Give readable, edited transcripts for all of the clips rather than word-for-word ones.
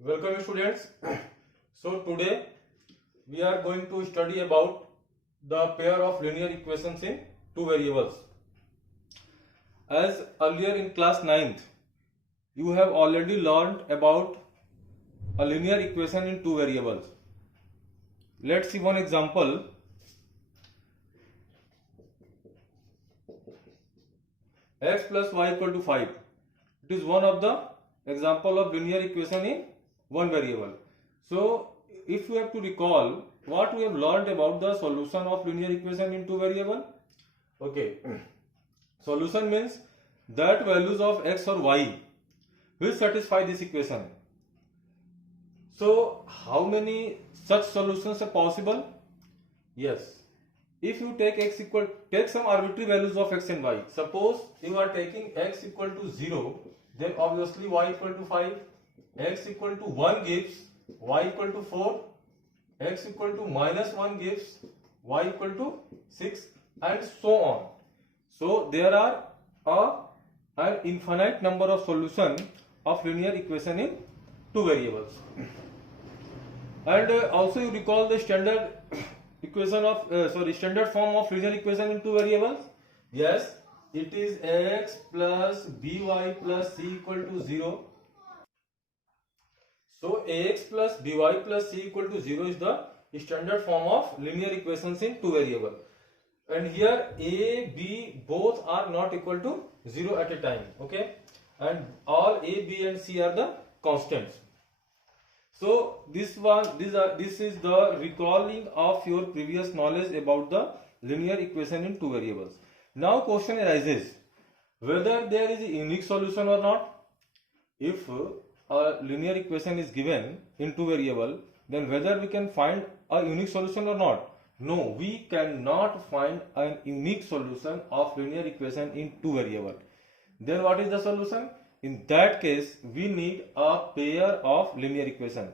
Welcome students. So today we are going to study about the pair of linear equations in two variables. As earlier in class 9th, you have already learned about a linear equation in two variables. Let's see one example. X plus y equal to 5. It is one of the example of linear equation in one variable. So if you have to recall what we have learned about the solution of linear equation in two variable. Okay. Solution means that values of x or y will satisfy this equation. So how many such solutions are possible? Yes. If you take some arbitrary values of x and y. Suppose you are taking x equal to 0, then obviously y equal to 5. X equal to 1 gives y equal to 4. X equal to minus 1 gives y equal to 6, and so on. So there are an infinite number of solutions of linear equation in two variables. And also you recall the standard equation of standard form of linear equation in two variables. Yes, it is x plus by plus c equal to 0. So ax plus by plus c equal to 0 is the standard form of linear equations in two variables. And here a, b both are not equal to 0 at a time. Okay, and all a, b and c are the constants. So this is the recalling of your previous knowledge about the linear equation in two variables. Now question arises whether there is a unique solution or not. If a linear equation is given in two variable, then whether we can find a unique solution or not. No, we cannot find a unique solution of linear equation in two variable. Then what is the solution? In that case, we need a pair of linear equations.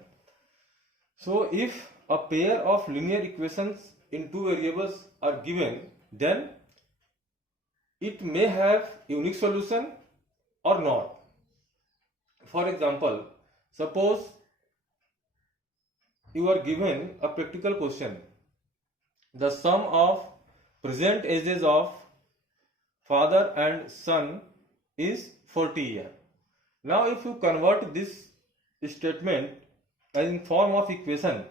So if a pair of linear equations in two variables are given, then it may have unique solution or not. For example, suppose you are given a practical question. The sum of present ages of father and son is 40 years. Now if you convert this statement in form of equation,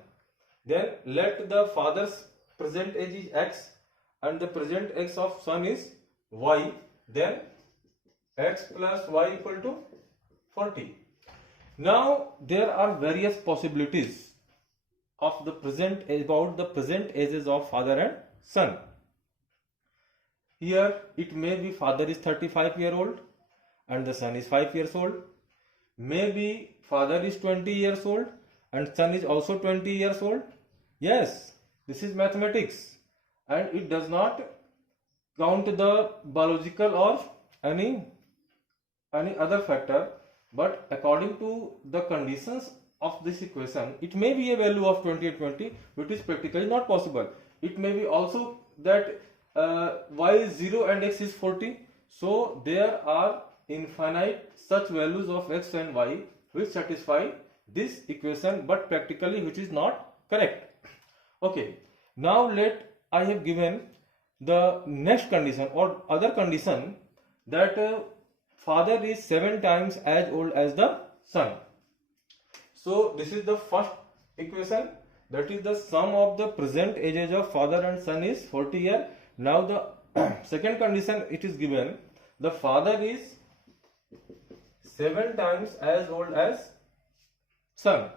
then let the father's present age is x and the present age of son is y, then x plus y equal to 40. Now there are various possibilities of the present ages of father and son. Here it may be father is 35-year-old and the son is 5 years old. Maybe father is 20 years old and son is also 20 years old. Yes, this is mathematics and it does not count the biological or any other factor, but according to the conditions of this equation, it may be a value of 20 and 20, which is practically not possible. It may be also that y is 0 and x is 40. So there are infinite such values of x and y which satisfy this equation, but practically which is not correct. Okay, now I have given the next condition or other condition that father is 7 times as old as the son. So this is the first equation, that is the sum of the present ages of father and son is 40 years. Now the second condition it is given, the father is 7 times as old as son.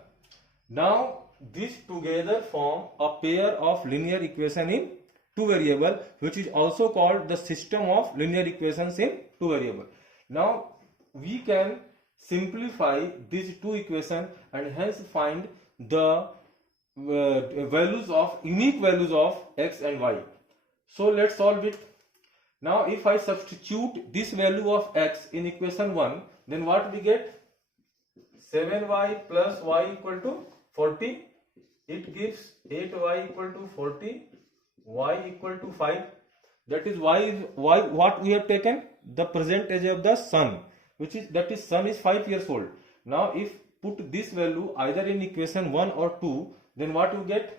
Now these together form a pair of linear equation in two variable, which is also called the system of linear equations in two variable. Now we can simplify these two equations and hence find the unique values of x and y. So let's solve it. Now if I substitute this value of x in equation 1, then what we get? 7y plus y equal to 40. It gives 8y equal to 40, y equal to 5. That is what we have taken? The present age of the son, that is son is 5 years old. Now if put this value either in equation 1 or 2, then what you get?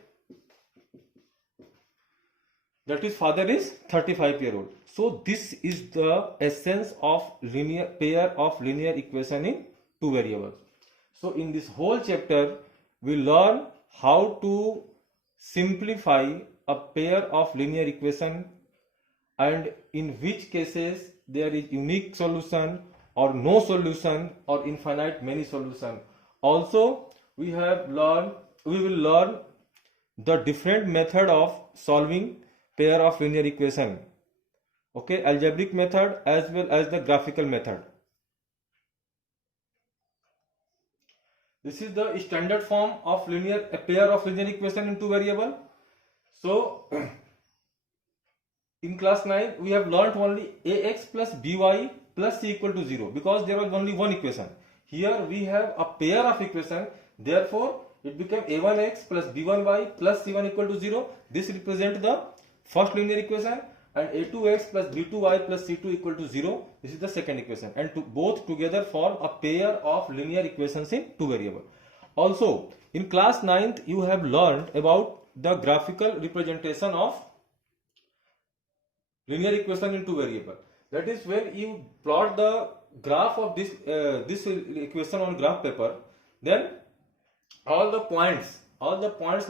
That is father is 35-year-old. So this is the essence of linear pair of linear equation in two variables. So in this whole chapter we learn how to simplify a pair of linear equation and in which cases there is unique solution or no solution or infinite many solution. Also we will learn the different method of solving pair of linear equation, okay, algebraic method as well as the graphical method. This is the standard form of a pair of linear equation in two variable. So in class 9 we have learnt only ax plus by plus c equal to 0 because there was only one equation. Here we have a pair of equation, therefore it became a1x plus b1y plus c1 equal to 0. This represents the first linear equation, and a2x plus b2y plus c2 equal to 0. This is the second equation, and both together form a pair of linear equations in two variable. Also in class 9th you have learned about the graphical representation of linear equation in two variable. That is when you plot the graph of this equation on graph paper, then all the points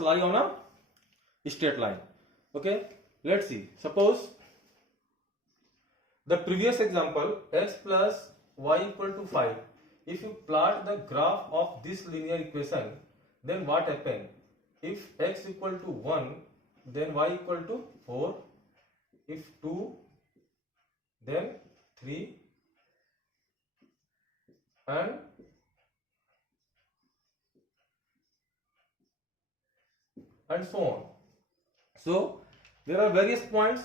lie on a straight line. Okay, let's see. Suppose the previous example, x plus y equal to 5. If you plot the graph of this linear equation, then what happens? If x equal to 1, then y equal to 4. If 2, then 3, and so on. So there are various points.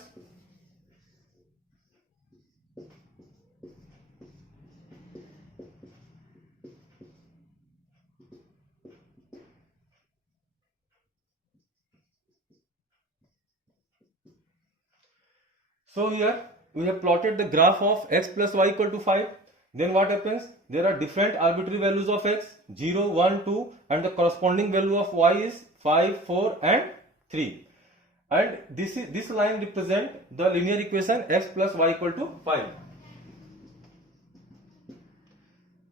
So here we have plotted the graph of x plus y equal to 5. Then what happens? There are different arbitrary values of x, 0, 1, 2, and the corresponding value of y is 5, 4 and 3. And this line represent the linear equation x plus y equal to 5.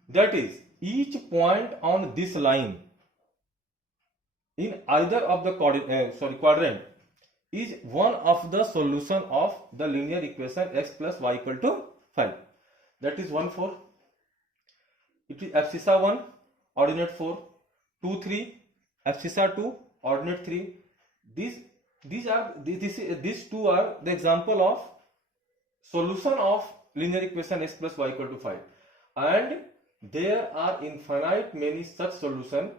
That is, each point on this line in either of the quadrant is one of the solution of the linear equation x plus y equal to 5. That is 1, 4. It is abscissa 1, ordinate 4, 2, 3, abscissa 2, ordinate 3. These two are the example of solution of linear equation x plus y equal to 5, and there are infinite many such solution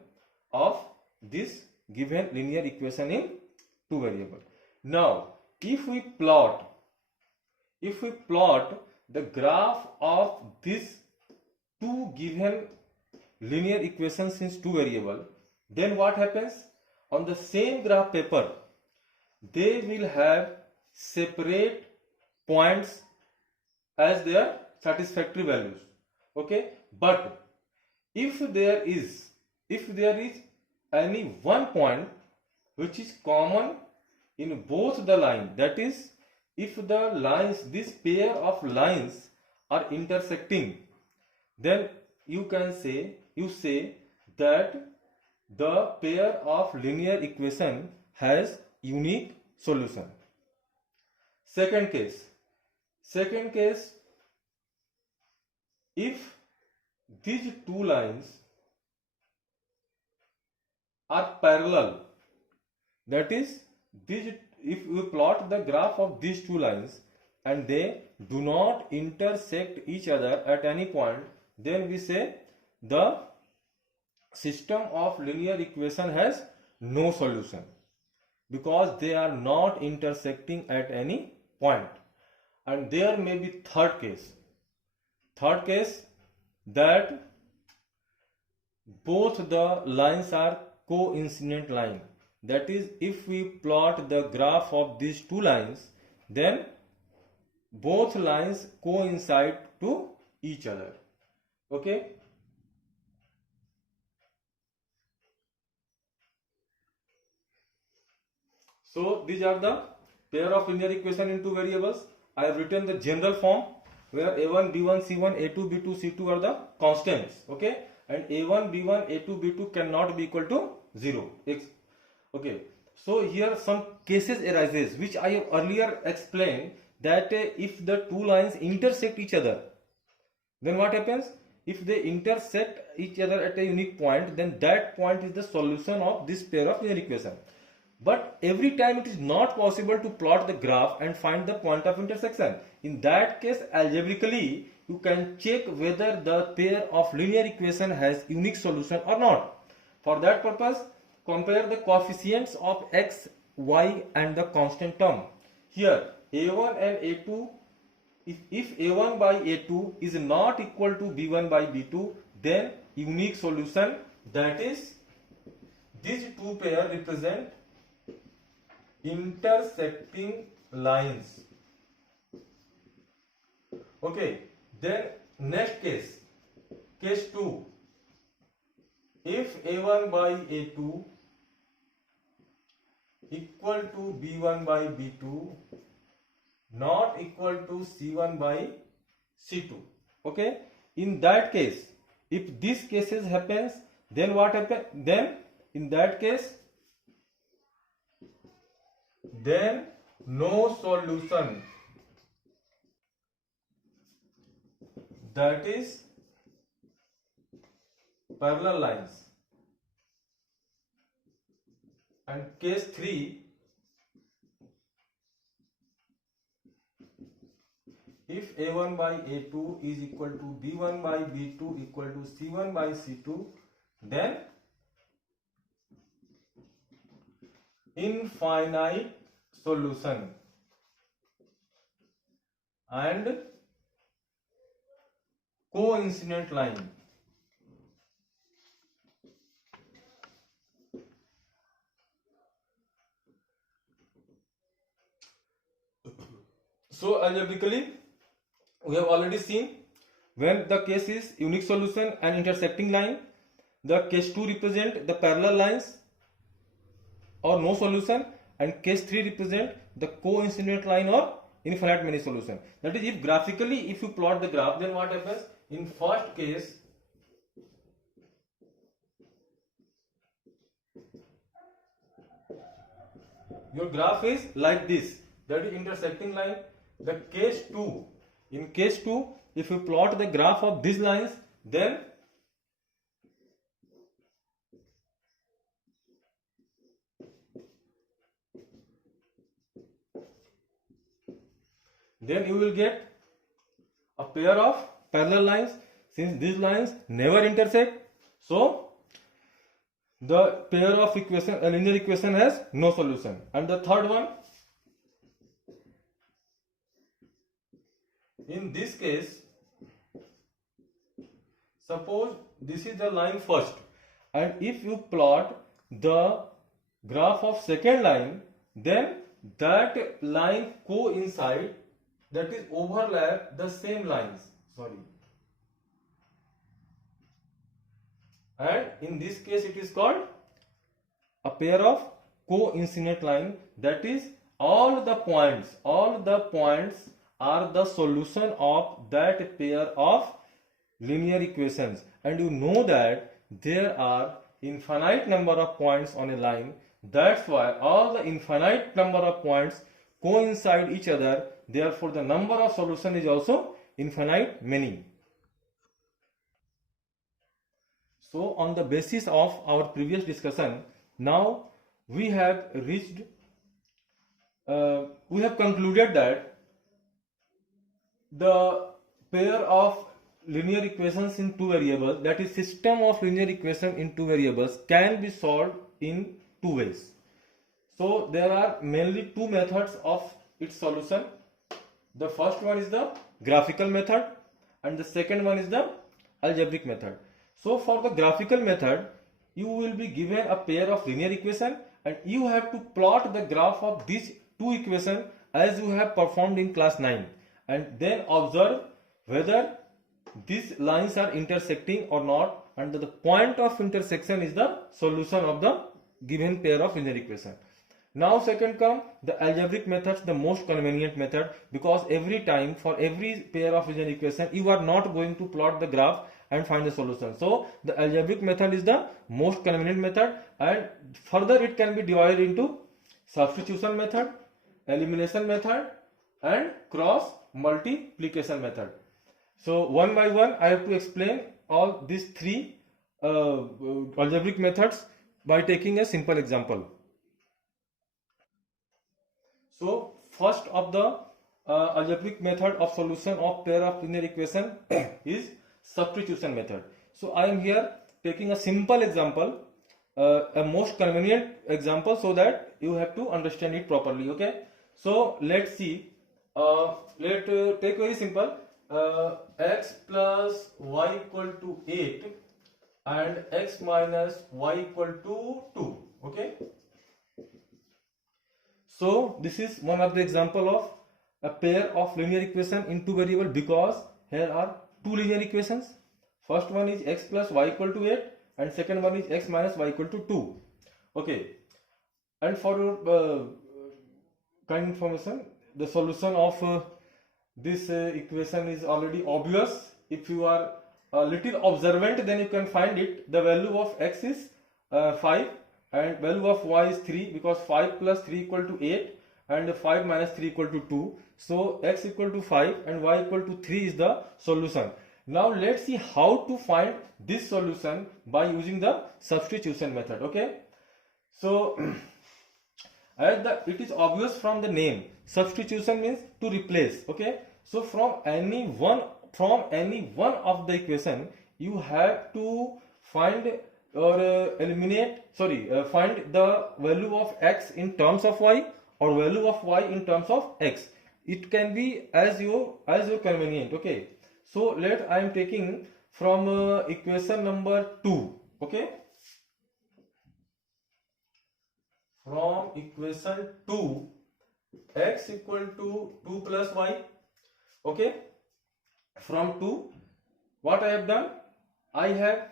of this given linear equation in two variable. Now if we plot the graph of these two given linear equations in two variable, then what happens? On the same graph paper they will have separate points as their satisfactory values. Okay, but if there is any one point which is common in both the line, that is, if the lines, this pair of lines are intersecting, then you say that the pair of linear equation has unique solution. Second case, if these two lines are parallel, that is, if we plot the graph of these two lines and they do not intersect each other at any point, then we say the system of linear equation has no solution, because they are not intersecting at any point. And there may be third case that both the lines are coincident line. That is, if we plot the graph of these two lines, then both lines coincide to each other. Okay, So these are the pair of linear equation in two variables. I have written the general form where a1, b1, c1, a2, b2, c2 are the constants. Okay, and a1, b1, a2, b2 cannot be equal to 0. Okay, so here some cases arises which I have earlier explained, that if the two lines intersect each other, then what happens? If they intersect each other at a unique point, then that point is the solution of this pair of linear equation. But every time it is not possible to plot the graph and find the point of intersection. In that case, algebraically, you can check whether the pair of linear equation has unique solution or not. For that purpose, compare the coefficients of x, y and the constant term. Here, a1 and a2, if a1 by a2 is not equal to b1 by b2, then unique solution, that is, these two pair represent intersecting lines. Okay, then next case, case 2, if a1 by a2 equal to b1 by b2 not equal to c1 by c2. Okay, in that case, if this cases happens, then what happens? Then in that case, then no solution, that is parallel lines. And case 3, if a1 by a2 is equal to b1 by b2 equal to c1 by c2, then infinite solution and coincident line. So algebraically, we have already seen when the case is unique solution and intersecting line, the case 2 represent the parallel lines or no solution, and case 3 represent the coincident line or infinite many solution. That is, if graphically, if you plot the graph, then what happens? In first case, your graph is like this, that is intersecting line. The case 2, in case 2, if you plot the graph of these lines, then you will get a pair of parallel lines. Since these lines never intersect, so the pair of equation, linear equation, has no solution. And the third one, in this case, suppose this is the line first, and if you plot the graph of second line, then that line coincide, that is overlap the same lines. And in this case it is called a pair of coincident line. That is, all the points are the solution of that pair of linear equations. And you know that there are infinite number of points on a line. That's why all the infinite number of points coincide each other. Therefore, the number of solution is also infinite many. So, on the basis of our previous discussion, now we have reached, we have concluded that the pair of linear equations in two variables, that is system of linear equation in two variables, can be solved in two ways. So there are mainly two methods of its solution. The first one is the graphical method and the second one is the algebraic method. So for the graphical method, you will be given a pair of linear equation and you have to plot the graph of these two equations as you have performed in class 9, and then observe whether these lines are intersecting or not, and the point of intersection is the solution of the given pair of linear equation. Now second come the algebraic methods, the most convenient method, because every time for every pair of linear equation you are not going to plot the graph and find the solution. So the algebraic method is the most convenient method, and further it can be divided into substitution method, elimination method, and cross multiplication method. So one by one I have to explain all these three algebraic methods by taking a simple example. So first of the algebraic method of solution of pair of linear equation is substitution method. So I am here taking a simple example, a most convenient example, so that you have to understand it properly. Okay, so let's see. Take very simple. X plus y equal to 8 and x minus y equal to 2. Okay. So this is one of the example of a pair of linear equation in two variable, because here are two linear equations. First one is x plus y equal to 8 and second one is x minus y equal to 2. Okay. And for your kind information, the solution of this equation is already obvious. If you are a little observant, then you can find it. The value of x is 5 and value of y is 3, because 5 plus 3 equal to 8 and 5 minus 3 equal to 2. So x equal to 5 and y equal to 3 is the solution. Now let's see how to find this solution by using the substitution method. Okay, so as it is obvious from the name, substitution means to replace. Okay, so from any one of the equation you have to find or find the value of x in terms of y or value of y in terms of x. It can be as your convenient. Okay, so I am taking from equation number 2. Okay, from equation 2, x equal to 2 plus y. Okay, from 2, what I have done, I have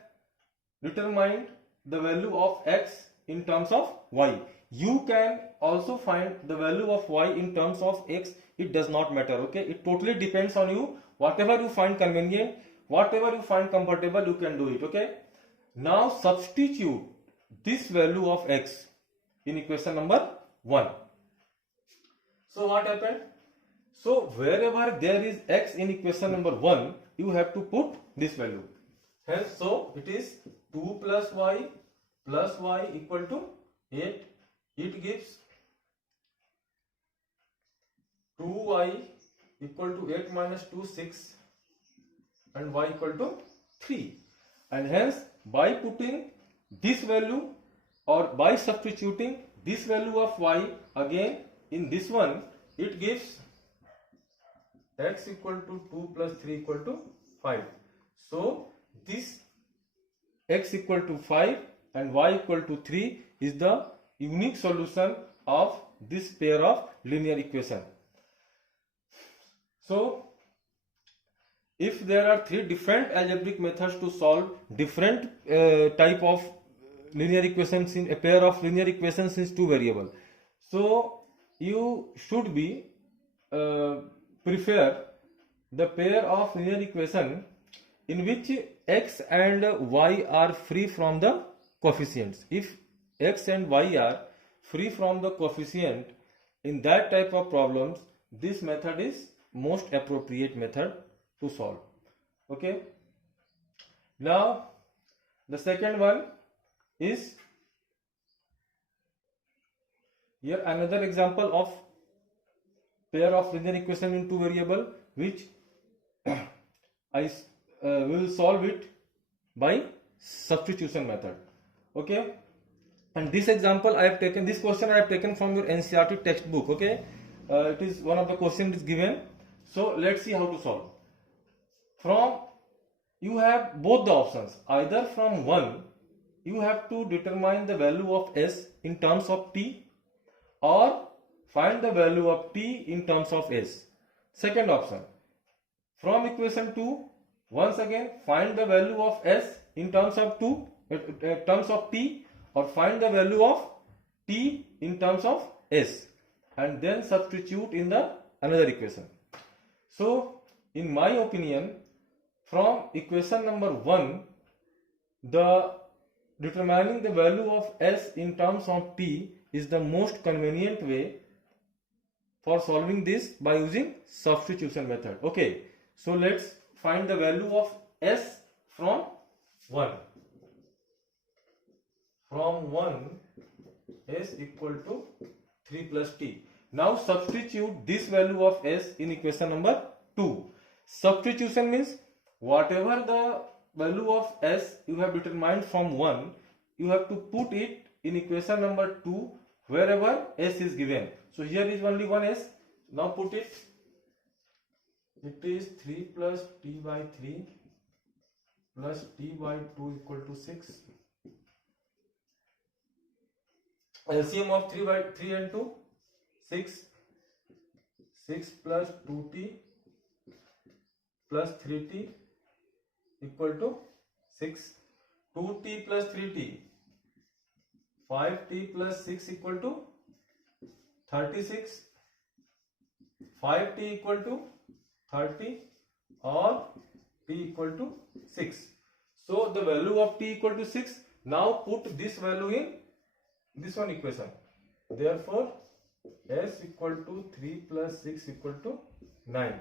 determined the value of x in terms of y. You can also find the value of y in terms of x. It does not matter. Okay, it totally depends on you. Whatever you find convenient, whatever you find comfortable, you can do it. Okay, now substitute this value of x in equation number 1. So what happened? So wherever there is x in equation number 1, you have to put this value. Hence, so it is 2 plus y equal to 8. It gives 2y equal to 8 minus 2, 6, and y equal to 3. And hence, by putting this value or by substituting this value of y again in this one, it gives x equal to 2 plus 3 equal to 5. So this x equal to 5 and y equal to 3 is the unique solution of this pair of linear equation. So if there are three different algebraic methods to solve different type of linear equations in a pair of linear equations in two variable, so you should be prefer the pair of linear equation in which x and y are free from the coefficients. If x and y are free from the coefficient, in that type of problems, this method is most appropriate method to solve. Okay, now the second one is here another example of pair of linear equation in two variable, which I will solve it by substitution method. Okay, and this example I have taken, this question I have taken from your NCERT textbook. Okay, it is one of the questions is given. So let's see how to solve. From you have both the options. Either from 1 you have to determine the value of s in terms of t, or find the value of t in terms of s. Second option, from equation 2, once again find the value of s in terms of terms of t, or find the value of t in terms of s and then substitute in the another equation. So in my opinion, from equation number 1, the determining the value of s in terms of t is the most convenient way for solving this by using substitution method. Okay, so let's find the value of s from 1. From 1, s equal to 3 plus t. Now substitute this value of s in equation number 2. Substitution means whatever the value of s you have determined from 1, you have to put it in equation number 2 wherever s is given. So here is only one s. Now put it. It is 3 plus t by 3 plus t by 2 equal to 6. LCM of 3 and 2, 6. 6 plus 2t plus 3t equal to 6. 2t plus 3t, 5t plus 6 equal to 36. 5t equal to 30 or t equal to 6. So the value of t equal to 6. Now put this value in this one equation. Therefore s equal to 3 plus 6 equal to 9.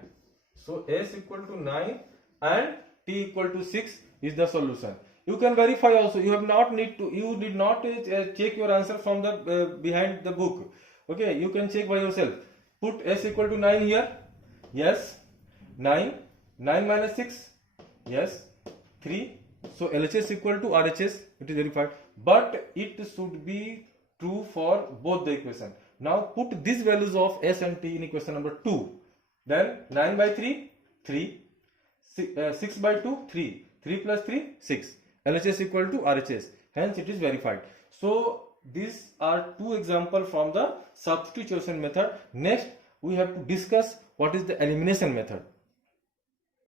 So s equal to 9 and t equal to 6 is the solution. You can verify also. You have not need to. You did not check your answer from the behind the book. Okay, you can check by yourself. Put s equal to 9 here. Yes, 9. 9 minus 6. Yes, 3. So LHS equal to RHS. It is verified. But it should be true for both the equation. Now put these values of s and t in equation number 2. Then 9 by 3, 3. 6 by 2, 3. 3 plus 3, 6. LHS equal to RHS. Hence it is verified. So these are two examples from the substitution method. Next we have to discuss what is the elimination method.